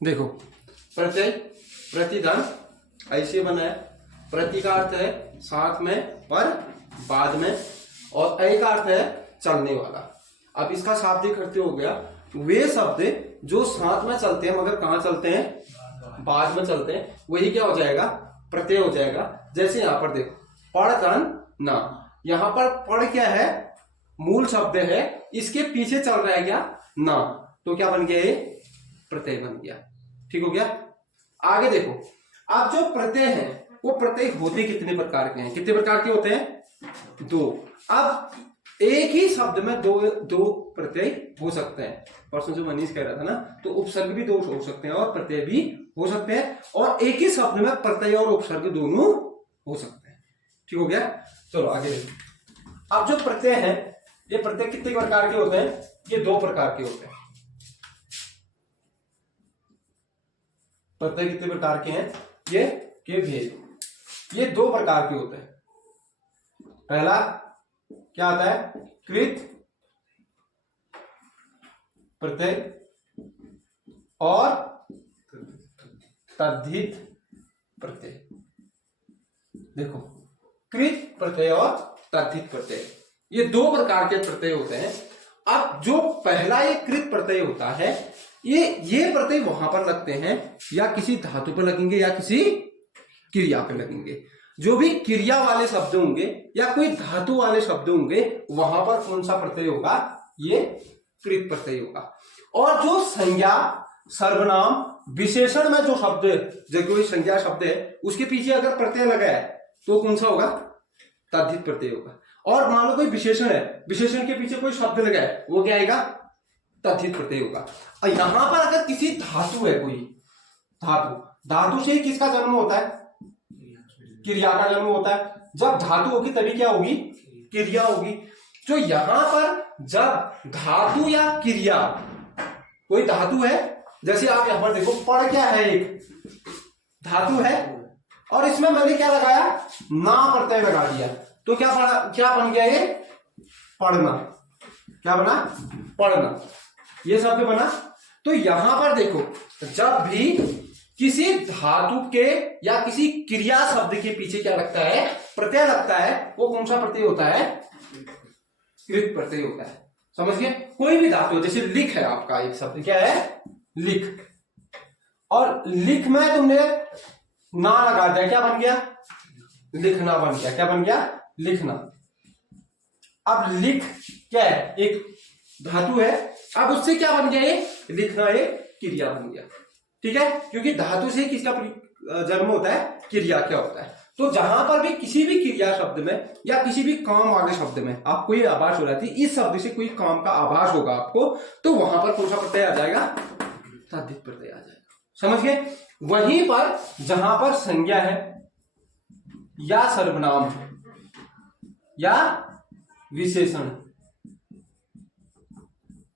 देखो प्रत्यय प्रतिधन ऐसे बना है, प्रति का अर्थ है साथ में पर बाद में, और ऐ का अर्थ है चलने वाला। अब इसका शाब्दिक अर्थ हो गया वे शब्द जो साथ में चलते हैं मगर कहाँ चलते हैं, बाद में चलते हैं, वही क्या हो जाएगा, प्रत्यय हो जाएगा। जैसे यहाँ पर देखो पढ़तन ना, यहाँ पर पढ़ क्या है, मूल शब्द है, इसके पीछे चल रहा है क्या, ना, तो क्या बन गया, ये प्रत्यय बन गया। ठीक हो गया। आगे देखो अब जो प्रत्यय है वो प्रत्यय होते कितने प्रकार के हैं, कितने प्रकार के होते हैं, दो। अब एक ही शब्द में दो प्रत्यय हो सकते हैं। परसों जो मनीष कह रहा था ना, तो उपसर्ग भी दो हो सकते हैं और प्रत्यय भी हो सकते हैं, और एक ही शब्द में प्रत्यय और उपसर्ग दोनों हो सकते हैं। ठीक हो गया। चलो आगे देखो। अब जो प्रत्यय है ये प्रत्यय कितने प्रकार के होते हैं, ये दो प्रकार के होते हैं। प्रत्यय कितने प्रकार के हैं, ये के भेद, ये दो प्रकार के होते हैं। पहला क्या आता है, कृत प्रत्यय और तद्धित प्रत्यय। देखो कृत प्रत्यय और तद्धित प्रत्यय, ये दो प्रकार के प्रत्यय होते हैं। अब जो पहला ये कृत प्रत्यय होता है, ये प्रत्यय वहां पर लगते हैं या किसी धातु पर लगेंगे या किसी क्रिया पर लगेंगे। जो भी क्रिया वाले शब्द होंगे या कोई धातु वाले शब्द होंगे वहां पर कौन सा प्रत्यय होगा, ये कृत प्रत्यय होगा। और जो संज्ञा सर्वनाम विशेषण में जो शब्द, जो कोई संज्ञा शब्द है उसके पीछे अगर प्रत्यय लगा है तो कौन सा होगा, तद्धित प्रत्यय होगा। और मान लो कोई विशेषण है, विशेषण के पीछे कोई शब्द लगा है, वो क्या आएगा, तद्धित प्रत्यय होगा। और यहां पर अगर किसी धातु है, कोई धातु से किसका जन्म होता है, क्रिया का जन्म होता है। जब धातु होगी तभी क्या होगी, क्रिया होगी। जो यहां पर जब धातु या क्रिया, कोई धातु है, जैसे आप यहां पर देखो पढ़ क्या है, एक धातु है और इसमें मैंने क्या लगाया, ना प्रत्यय लगा दिया, तो क्या बन गया, ये पढ़ना। क्या बना, पढ़ना, ये शब्द बना। तो यहां पर देखो जब भी किसी धातु के या किसी क्रिया शब्द के पीछे क्या लगता है, प्रत्यय लगता है, वो कौन सा प्रत्यय होता है, कृत प्रत्यय होता है। समझ गए। कोई भी धातु, जैसे लिख है आपका एक शब्द, क्या है, लिख, और लिख में तुमने ना लगा दिया, क्या बन गया, लिखना बन गया। क्या बन गया, लिखना। अब लिख क्या है, एक धातु है, अब उससे क्या बन गया, ये लिखना एक क्रिया बन गया। ठीक है, क्योंकि धातु से किसका जन्म होता है, क्रिया क्या होता है। तो जहां पर भी किसी भी क्रिया शब्द में या किसी भी काम वाले शब्द में आपको ये आभास हो रहा थी, इस शब्द से कोई काम का आभास होगा आपको, तो वहां पर कौन सा प्रत्यय आ जाएगा, तद्धित प्रत्यय आ जाएगा। समझ गए। वहीं पर जहां पर संज्ञा है या सर्वनाम है या विशेषण,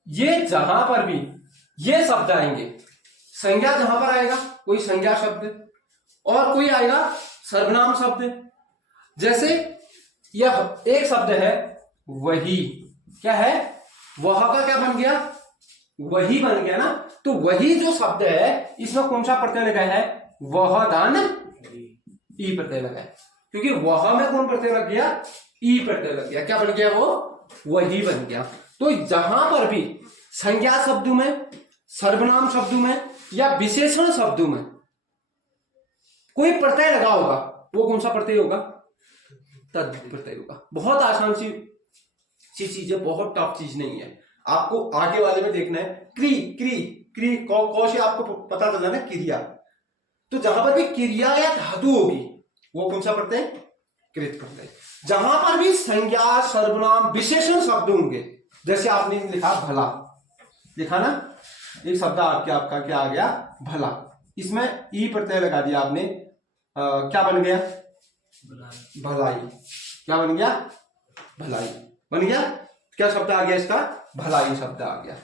ये जहां पर भी ये शब्द आएंगे, संज्ञा जहां पर आएगा कोई संज्ञा शब्द और कोई आएगा सर्वनाम शब्द। जैसे यह एक शब्द है वही, क्या है, वह का क्या बन गया, वही बन गया ना। तो वही जो शब्द है इसमें कौन सा प्रत्यय लगा है, वह दान ई प्रत्यय लगा है, क्योंकि वह में कौन प्रत्यय लग गया, ई प्रत्यय लग गया। क्या बन गया, वो वही बन गया। तो जहां पर भी संज्ञा शब्दों में, सर्वनाम शब्दों में या विशेषण शब्दों में कोई प्रत्यय लगा होगा, वो कौन सा प्रत्यय होगा, तद्धित प्रत्यय होगा। बहुत आसान सी चीज है, बहुत टफ चीज नहीं है। आपको आगे वाले में देखना है, क्री क्री क्री कौ से आपको पता चला ना, क्रिया। तो जहां पर भी क्रिया या धातु होगी वो कौन सा प्रत्यय, कृत प्रत्यय। जहां पर भी संज्ञा सर्वनाम विशेषण शब्द होंगे, जैसे आपने लिखा भला, लिखा ना, एक शब्द आपका क्या आ गया, भला, इसमें ई प्रत्यय लगा दिया आपने, क्या बन गया, भलाई। क्या बन गया, भलाई बन गया। क्या शब्द आ गया इसका, भलाई शब्द आ गया।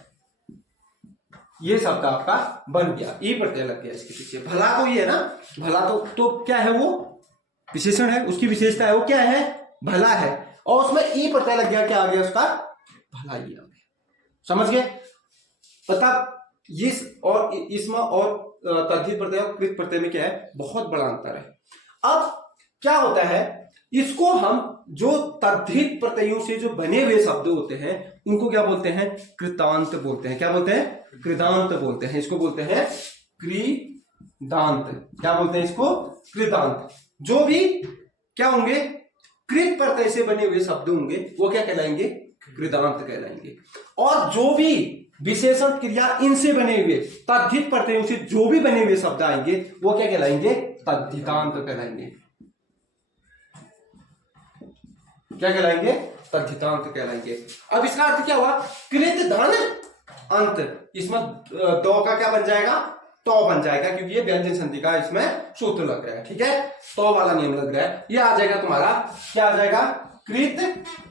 ये शब्द आपका बन गया, ई प्रत्यय लग गया इसके पीछे। भला तो ये है ना, भला तो क्या है, वो विशेषण है, उसकी विशेषता है, वो क्या है, भला है, और उसमें ई प्रत्यय लग गया, क्या आ गया उसका, भलाई आ गया। समझ गए। पता इस और इसमें और तद्धित प्रत्यय और कृत प्रत्यय में क्या है, बहुत बड़ा अंतर है। अब क्या होता है, इसको हम जो तद्धित प्रत्ययों से जो बने हुए शब्द होते हैं उनको क्या बोलते हैं, कृतांत बोलते हैं। क्या बोलते हैं, कृतांत बोलते हैं। इसको बोलते हैं कृदांत। क्या बोलते हैं इसको, कृतांत। जो भी क्या होंगे, कृत प्रत्यय से बने हुए शब्द होंगे वो क्या कहलाएंगे, कृतांत कहलाएंगे। और जो भी विशेषण क्रिया इनसे बने हुए तद्धित प्रत्ययों से जो भी बने हुए शब्द आएंगे वो क्या कहलाएंगे, तद्धितांत कहलाएंगे। क्या कहलाएंगे, तद्धितांत कहलाएंगे। अब इसका अर्थ क्या हुआ, कृत धन अंत। इसमें दो का क्या बन जाएगा, तो बन जाएगा, क्योंकि ये व्यंजन संधि का इसमें सूत्र लग रहा है। ठीक है, तो वाला नियम लग रहा है। ये आ जाएगा तुम्हारा, क्या आ जाएगा, कृत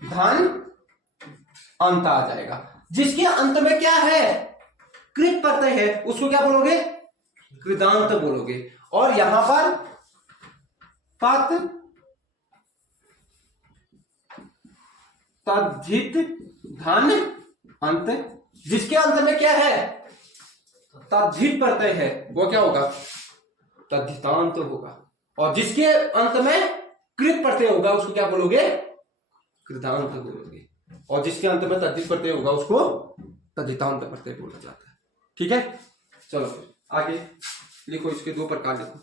धन अंत आ जाएगा। जिसके अंत में क्या है, कृत प्रत्यय है, उसको क्या बोलोगे, कृतांत बोलोगे। और यहां पर तद्धित धन अंत, जिसके अंत में क्या है, तद्धित प्रत्यय है, वो क्या होगा, तद्धितांत होगा। और जिसके अंत में कृत प्रत्यय होगा उसको क्या बोलोगे, कृतांत बोलोगे। और जिसके अंत में तद्धित प्रत्यय होगा उसको तद्धितांत प्रत्यय बोला जाता है। ठीक है, चलो फिर आगे लिखो, इसके दो प्रकार लिखो।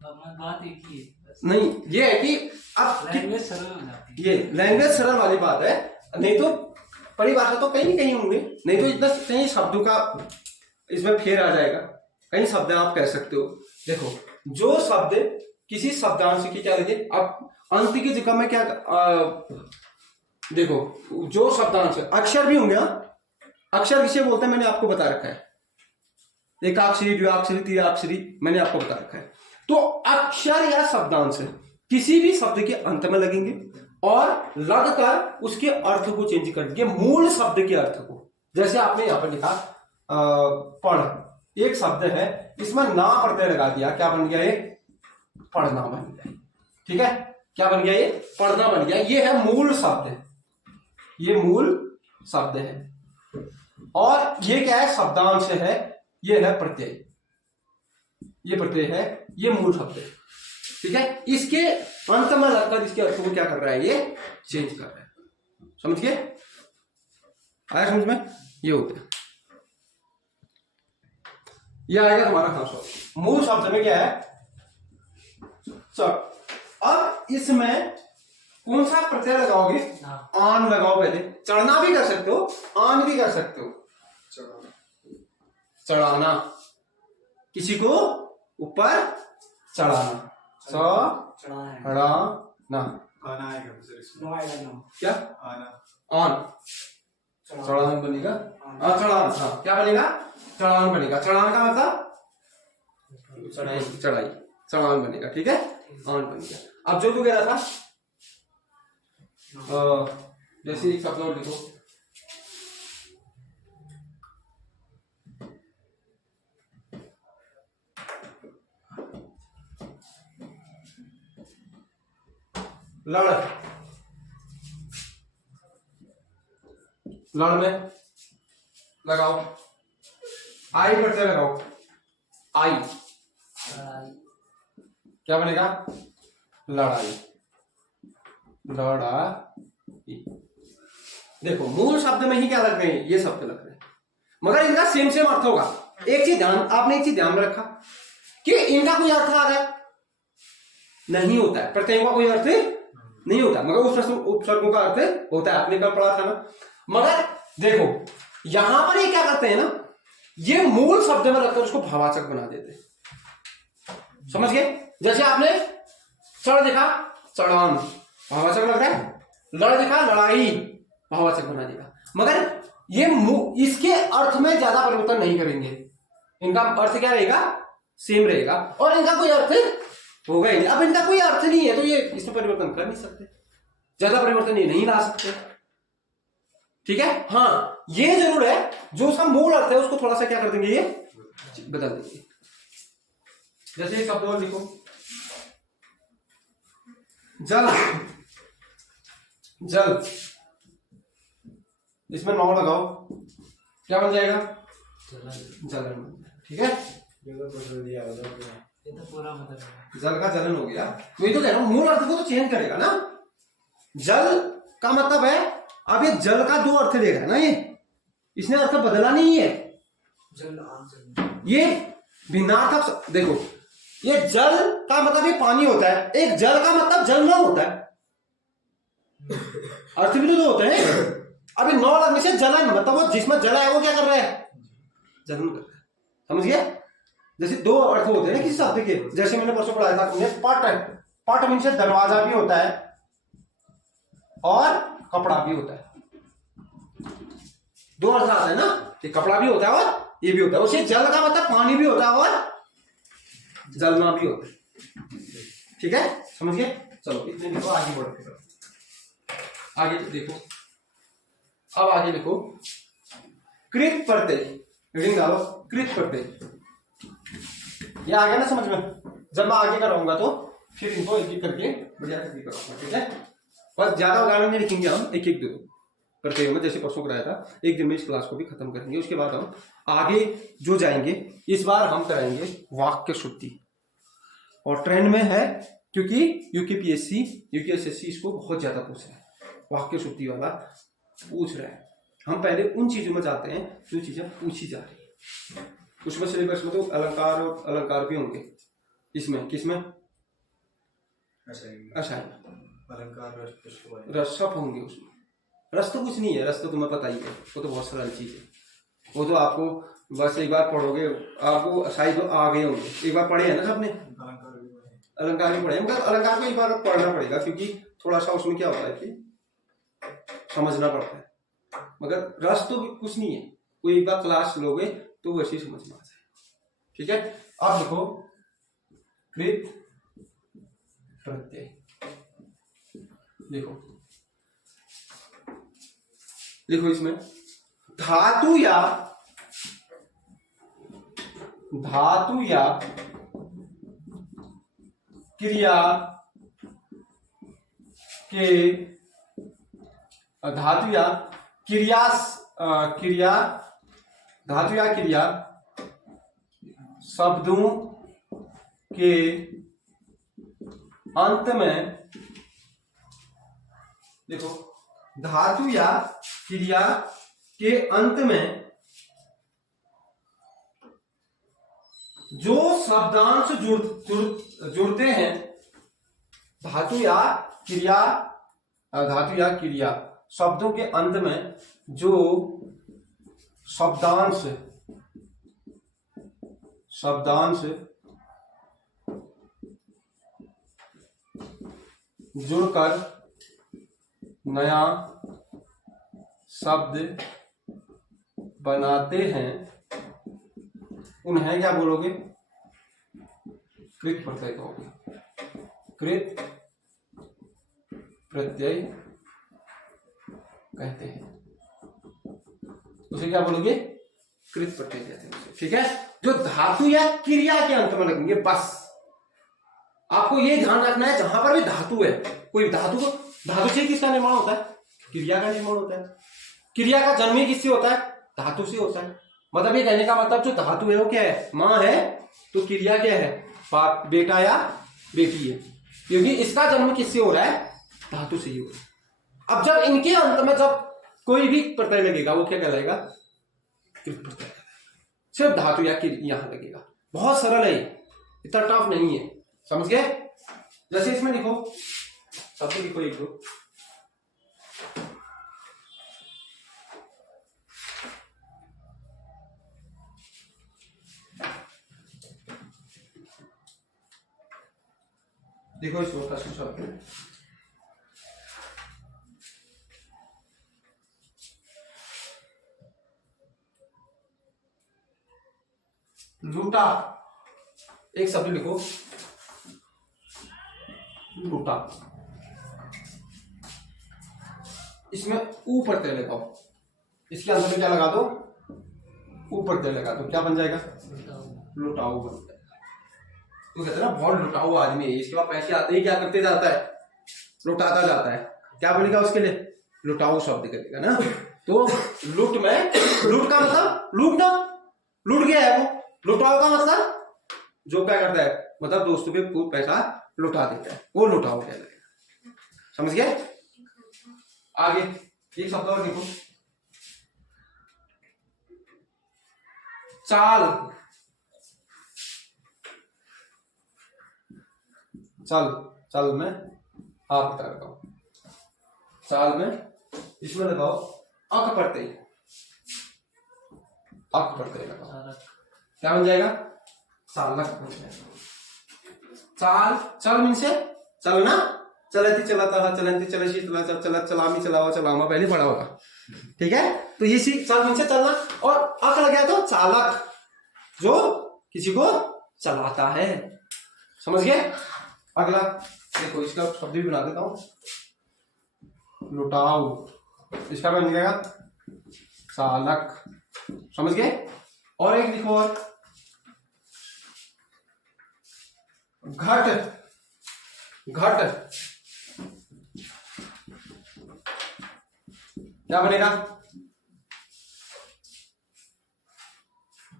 बात एक ही है, नहीं, ये है कि अब लैंग्वेज सरल हो जाती है। ये लैंग्वेज सरल वाली बात है, नहीं तो परिभाषा तो कहीं कहीं होंगे, नहीं तो इतना कहीं शब्दों का इसमें फेर आ जाएगा। कई शब्द आप कह सकते हो। देखो, जो शब्द किसी शब्दांश की क्या लगे, अब अंत की जगह में क्या देखो, जो शब्दांश अक्षर भी होंगे, अक्षर किसे बोलते हैं मैंने आपको बता रखा है, एकाक्षरी, द्विअक्षरी, त्रिअक्षरी, मैंने आपको बता रखा है। तो अक्षर या शब्दांश किसी भी शब्द के अंत में लगेंगे और लगकर उसके अर्थ को चेंज कर देंगे, मूल शब्द के अर्थ को। जैसे आपने यहां पर लिखा पढ़, एक शब्द है, इसमें ना प्रत्यय लगा दिया, क्या बन गया, ये पढ़ना बन गया। ठीक है, क्या बन गया, ये पढ़ना बन गया। ये है मूल शब्द, ये मूल शब्द है। और ये क्या है, शब्दांश है, ये है प्रत्यय, ये प्रत्यय है, ये मूल शब्द है। ठीक है, इसके अंत में लगकर इसके अर्थ को क्या कर रहा है, ये चेंज कर रहा है। समझ गए, आया समझ में, ये होता है। ये आएगा तुम्हारा खास शब्द। मूल शब्द में क्या है, चल अब इसमें कौन सा प्रत्यय लगाओगे, आन लगाओ। पहले चढ़ना भी कर सकते हो, आन भी कर सकते हो। चढ़ाना, किसी को ऊपर चढ़ाना, चढ़ाना, आना आएगा क्या, आन, चढ़ान बनेगा, चढ़ान, हाँ क्या बनेगा, चढ़ान बनेगा। चढ़ान का मतलब चढ़ाई, चढ़ाई, चढ़ान बनेगा। ठीक है, आन बन गया। अब जो तू कह रहा था, जैसे एक शब्द और लिखो, लड़, लड़ में लगाओ, आई प्रत्यय लगाओ, आई, क्या बनेगा, लड़ाई, लड़ाई। देखो, मूल शब्द में ही क्या लग रहे हैं, ये शब्द लग रहे हैं, मगर इनका सेम सेम अर्थ होगा। एक चीज ध्यान, आपने एक चीज ध्यान में रखा कि इनका कोई अर्थ आ रहा है, नहीं होता है, प्रत्ययों का कोई अर्थ नहीं होता, मगर उपसर्गों का अर्थ होता है। आपने कल पढ़ा था ना। मगर देखो, यहां पर ये क्या करते हैं ना, ये मूल शब्द में लगकर उसको भावाचक बना देते हैं। समझ गए, जैसे आपने चढ़ देखा, चढ़ान, भावाचक लग रहा है, लड़ देखा, लड़ाई, भावाचक बना देगा। मगर ये इसके अर्थ में ज्यादा परिवर्तन नहीं करेंगे, इनका अर्थ क्या रहेगा, सेम रहेगा, और इनका कोई अर्थ होगा ही नहीं। अब इनका कोई अर्थ नहीं है तो ये इसमें परिवर्तन कर नहीं सकते, ज्यादा परिवर्तन ये नहीं ला सकते। ठीक है, हाँ ये जरूर है, जो उसका मूल अर्थ है उसको थोड़ा सा क्या कर देंगे, ये बदल देंगे। जैसे शब्द और लिखो, जल, जल, इसमें नौ लगाओ, क्या बन जाएगा? जलन। जलन बन जाएगा। ठीक है, ये तो पूरा मतलब जल का जलन हो गया। वही तो कह रहा हूं, मूल अर्थ को तो चेंज करेगा ना। जल का मतलब है, अब ये जल का दो अर्थ ले रहा है ना, ये इसने अर्थ बदला नहीं है। जल ये भिन्नार्थक, देखो ये जल का मतलब ये पानी होता है, एक जल का मतलब जल न होता है, अर्थ भी तो होते हैं। अभी नौ लगने से जलन मतलब वो जिसमें जला है वो क्या कर रहा है? जलन कर रहा है। समझ गया? जैसे दो अर्थ होते हैं ना किसी शब्द के, जैसे मैंने परसों पढ़ाया था तुम्हें, पट। पट मीन से दरवाजा भी होता है और कपड़ा भी होता है। दो अर्थ आता है ना, कि कपड़ा भी होता है और ये भी होता है। उसे जल का मतलब पानी भी होता है और जलना भी होता है। ठीक है, समझ गए? चलो इतने देखो, आगे बढ़ो। आगे देखो, अब आगे लिखो कृत प्रत्यय। रीडिंग डालो, कृत प्रत्यय। ये आ गया ना समझ में? जब मैं आगे कराऊंगा तो फिर इनको एक एक करके बढ़िया करके कराऊंगा। ठीक है, बस ज्यादा उदाहरण नहीं लिखेंगे हम, एक एक दो प्रत्ययों में, जैसे परसों कराया था। एक दिन में इस क्लास को भी खत्म करेंगे, उसके बाद हम आगे जो जाएंगे, इस बार हम कराएंगे वाक्य शुद्धि। और ट्रेंड में है क्योंकि यूकेपीएससी यूकेएसएससी इसको बहुत ज्यादा पूछ रहा है, वाक्य शुद्धि वाला पूछ रहा है। हम पहले उन चीजों में जाते हैं जो चीजें पूछी जा रही है। उसमें सिलेबस में तो अलंकार और अलंकार भी होंगे। इसमें किसमें? अशाई अलंकार रसप होंगे। उसमें रस तो कुछ नहीं है, रस तो तुम्हें पता ही है, वो तो बहुत सरल चीज है। वो तो आपको बस एक बार पढ़ोगे, आपको अशाई तो आ गए होंगे, एक बार पढ़े हैं ना सबने। अलंकार भी पढ़े, मगर अलंकार को एक बार पढ़ना पड़ेगा, क्योंकि थोड़ा सा उसमें क्या होता है कि समझना पड़ता है। मगर रस तो कुछ नहीं है, कोई एक बार क्लास लोगे तो वैसे ही समझ में आ जाए। ठीक है, अब देखो कृत प्रत्यय। देखो लिखो इसमें धातु या क्रिया के धातु या क्रिया शब्दों के अंत में, देखो धातु या क्रिया के अंत में जो शब्दांश जुड़ते हैं, धातु या क्रिया शब्दों के अंत में जो शब्दांश जुड़कर नया शब्द बनाते हैं, उन्हें क्या बोलोगे? कृत प्रत्यय कहोगे। कृत प्रत्यय कहते हैं, उसे क्या बोलोगे? कृत प्रत्यय कहते हैं उसे। ठीक है, जो धातु या क्रिया के अंत में लगेंगे, बस आपको ये ध्यान रखना है, जहां पर भी धातु है, कोई धातु से किसका निर्माण होता है? क्रिया का निर्माण होता है। क्रिया का जन्म ही किससे होता है? धातु से होता है। मतलब ये कहने का मतलब जो धातु है वो क्या है? मां है, तो क्रिया क्या है? बेटा या बेटी है, क्योंकि इसका जन्म किससे हो रहा है? धातु से ही हो रहा है। अब जब इनके अंत में जब कोई भी प्रत्यय लगेगा, वो क्या कहलाएगा? कृत प्रत्यय। सिर्फ धातु या यहां लगेगा। बहुत सरल है, इतना टफ नहीं है, समझ गए? जैसे इसमें लिखो, शब्द लिखो एक दो। देखो इस का शब्द लूटा। एक शब्द लिखो लूटा। इसमें ऊ प्रत्यय लगाओ, इसके अंदर में क्या लगा दो? ऊ प्रत्यय लगा दो, क्या बन जाएगा? लुटाऊ बन जाएगा। तो कहते हैं ना बहुत लुटाऊ आदमी है, इसके बाद पैसे आते ही क्या करते जाता है? लुटाता जाता है। क्या बोलेगा उसके लिए? लुटाऊ शब्द करेगा ना। तो लुट में, लुट का मतलब लूटना, लूट गया है वो। लुटाओ का मतलब जो क्या करता है, मतलब दोस्तों पे पैसा लुटा देता है, वो लुटाओ कहलाएगा। समझ गए? आगे एक शब्द और लिखो, चाल। चल, चल में आप बता रहा हूं, चाल में इसमें लगाओ अक प्रत्यय, अक प्रत्यय लगाओ, चालक। क्या बन जाएगा? चालक बन जाएगा। चाल, चल मीन से चलना, चलती चलाता, चलती चलती चला चलामी चलावा चलावा, पहले पढ़ा होगा, ठीक है? तो ये चल मीन से चलना, और अक लग गया तो चालक, जो किसी को चलाता है। समझ गए? अगला देखो, इसका शब्द भी बना देता हूं, लुटाओ, इसका बन जाएगा चालक। समझ गए? और एक लिखो, और घट, घट क्या बनेगा?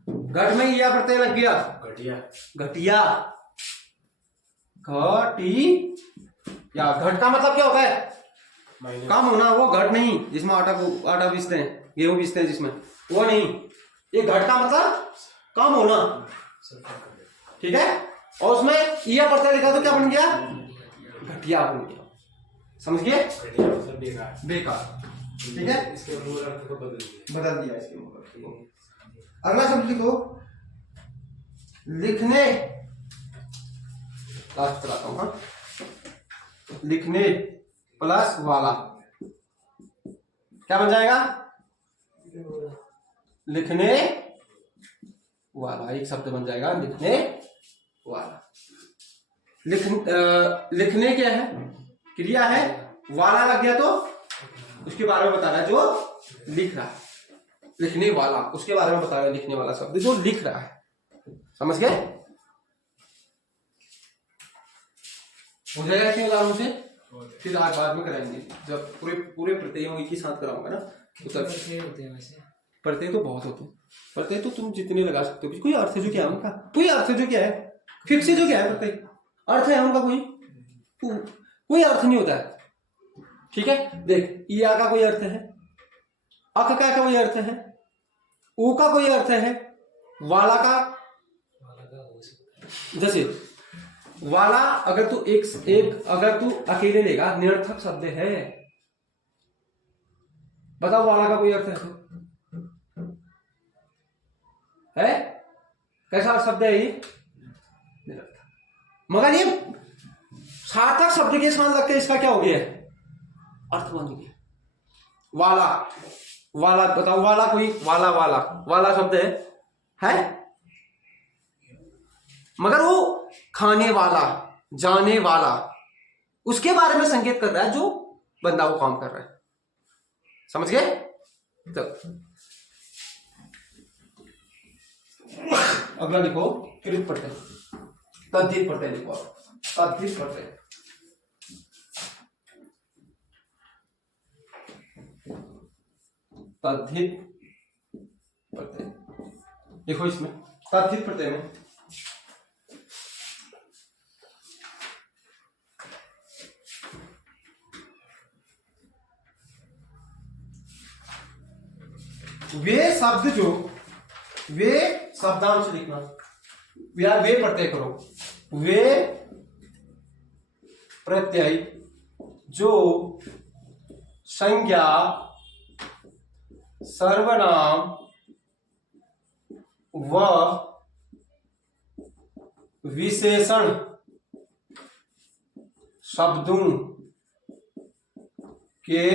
घट में या प्रत्यय लग गया, घटिया। घटिया, घटी या। घट का मतलब क्या होता है? काम होना, वो घट नहीं जिसमें आटा पीसते हैं, गेहूं पीसते हैं जिसमें, वो नहीं। ये घट का मतलब काम होना, ठीक है? और उसमें या प्रत्यय लिखा तो क्या बन गया? घटिया बन गया। समझ गए? बेकार, ठीक है? इसके मूल अर्थ को बदल दिया इसके मूल अर्थ को। अगला शब्द लिखो, लिखने, लास्ट चलाता हूं, हाँ, लिखने प्लस वाला क्या बन जाएगा? लिखने वाला, एक शब्द बन जाएगा लिखने वाला। लिखने क्या है? क्रिया है, वाला लग गया तो उसके बारे में बता रहा है जो लिख रहा है। लिखने वाला, उसके बारे में बता रहा है, लिखने वाला शब्द जो लिख रहा है। समझ गए? हो जाएगा इसके उदाहरण से, फिर आज बाद में कराएंगे जब पूरे पूरे प्रत्ययों एक ही साथ कराऊंगा ना, तो तब। होते हैं वैसे प्रत्यय तो बहुत होते हैं, प्रत्यय तो तुम जितने लगा सकते हो। कोई अर्थ है जो क्या है उनका, कोई अर्थ है जो क्या है, फिक्स जो क्या है, प्रत्यय अर्थ है उनका, कोई अर्थ नहीं होता है, ठीक है? देख, या का कोई अर्थ है, अक का कोई अर्थ है, ऊ का कोई अर्थ है, वाला का, जैसे वाला अगर तू एक अगर तू अकेले लेगा, निरर्थक शब्द है। बताओ वाला का कोई अर्थ है? कैसा शब्द है ये? निरर्थक। मगर ये सार्थक शब्द के साथ लगते इसका क्या हो गया? अर्थ बन गया। वाला, वाला बताओ, वाला कोई, वाला वाला वाला शब्द है? मगर वो खाने वाला, जाने वाला, उसके बारे में संकेत कर रहा है जो बंदा वो काम कर रहा है। समझ गए? तो अगला लिखो, कृत प्रत्यय, तद्धित प्रत्यय लिखो, तद्धित प्रत्यय। तद्धित प्रत्यय देखो, इसमें तद्धित प्रत्यय में वे शब्द जो, वे शब्दांश लिखना या वे प्रत्यय करो, वे प्रत्यय जो संज्ञा, सर्वनाम व विशेषण शब्दों के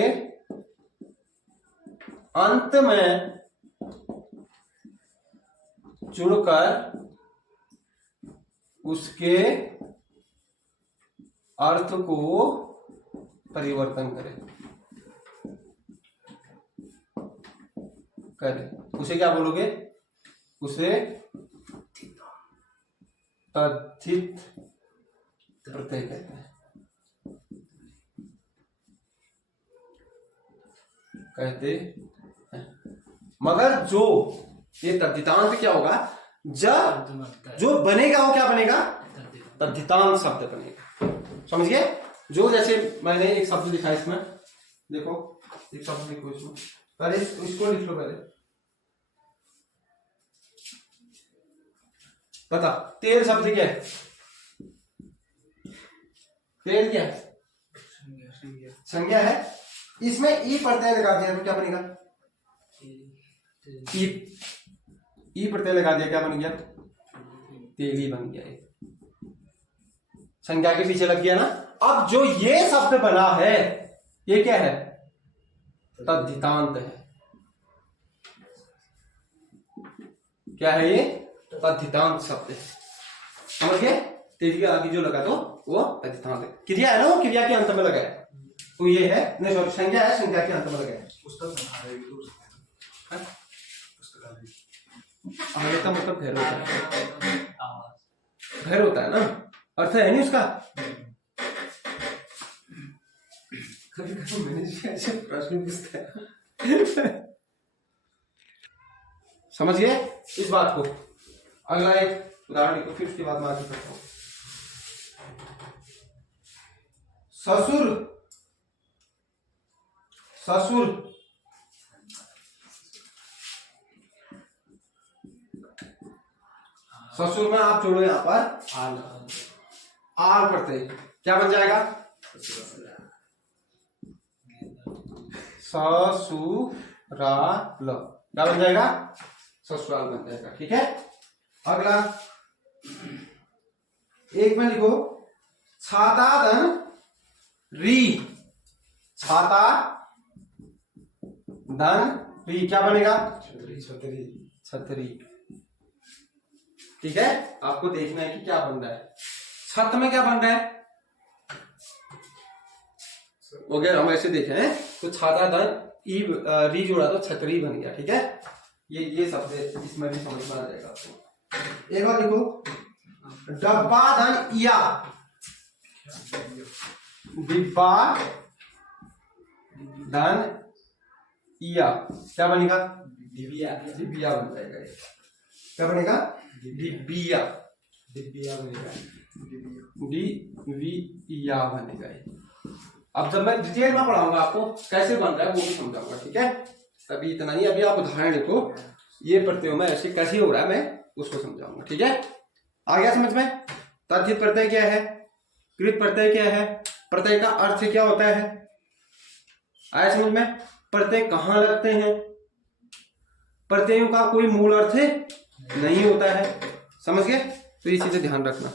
अंत में जुड़कर उसके अर्थ को परिवर्तन करे, उसे क्या बोलोगे? उसे तद्धित प्रत्यय कहते हैं। कहते मगर जो ये तद्धितांत क्या होगा, जब जो बनेगा वो क्या बनेगा, तद्धितांत शब्द बनेगा। समझ गए? जो जैसे मैंने एक शब्द लिखा इसमें, देखो एक शब्द लिखो इसमें, पहले इसको लिख लो पहले। बता, तेल शब्द क्या है? तेल क्या है? संज्ञा है। इसमें ई प्रत्यय लगा दिया तो क्या बनेगा? ई प्रत्यय लगा दिया, क्या बन गया? तेली बन गया। संज्ञा के पीछे लग गया ना। अब जो ये शब्द बना है ये क्या है? तद्धितांत है। क्या है ये? तद्धितांत शब्द है। समझ गए? तेजी के आगे जो लगा तो वो तद्धितांत है। क्रिया है ना, वो क्रिया के अंत में लगा है तो ये है, नहीं सॉरी, संज्ञा है, संज्ञा के अंत में लगा है। आगे का मतलब घर होता है, घर होता है ना, अर्थ है नहीं उसका। कभी कभी मैंने ऐसे प्रश्न पूछते हैं। समझ गए इस बात को? अगला एक उदाहरण लिखो, फिर उसके बाद मैं आगे करता हूं। ससुर, ससुर, ससुर में आप जोड़ो यहां पर आल, आल पढ़ते क्या बन जाएगा? ससुराल, क्या बन जाएगा? ससुराल बन जाएगा। ठीक है। अगला एक में लिखो, छाता धन री, छाता धन री, क्या बनेगा? छतरी, छतरी। ठीक है, आपको देखना है कि क्या बन रहा है। छत में क्या बन रहा है? अगर हम ऐसे देखें तो छाता धन ई री जोड़ा तो छतरी बन गया। ठीक है, ये शब्द इसमें भी समझ में आ जाएगा आपको। एक बार लिखो, डब्बा धन इया, डिब्बा धन इया, क्या बनेगा? डिबिया, डिबिया बन जाएगा। ये क्या बनेगा? डिबिया, डिबिया बनेगा, डिबिया बनेगा। अब जब मैं डिटेल में पढ़ाऊंगा आपको कैसे बन रहा है वो भी समझाऊंगा। ठीक है, अभी इतना नहीं, अभी आप उदाहरण लिखो, ये प्रत्ययों में ऐसे कैसे हो रहा है मैं उसको समझाऊंगा। ठीक है, आ गया समझ में? तद्धित प्रत्यय क्या है, कृत प्रत्यय क्या है, प्रत्यय का अर्थ क्या होता है, आया समझ में? प्रत्यय कहाँ लगते हैं, प्रत्ययों का कोई मूल अर्थ नहीं होता है। समझ गए? तो ये चीजें ध्यान रखना।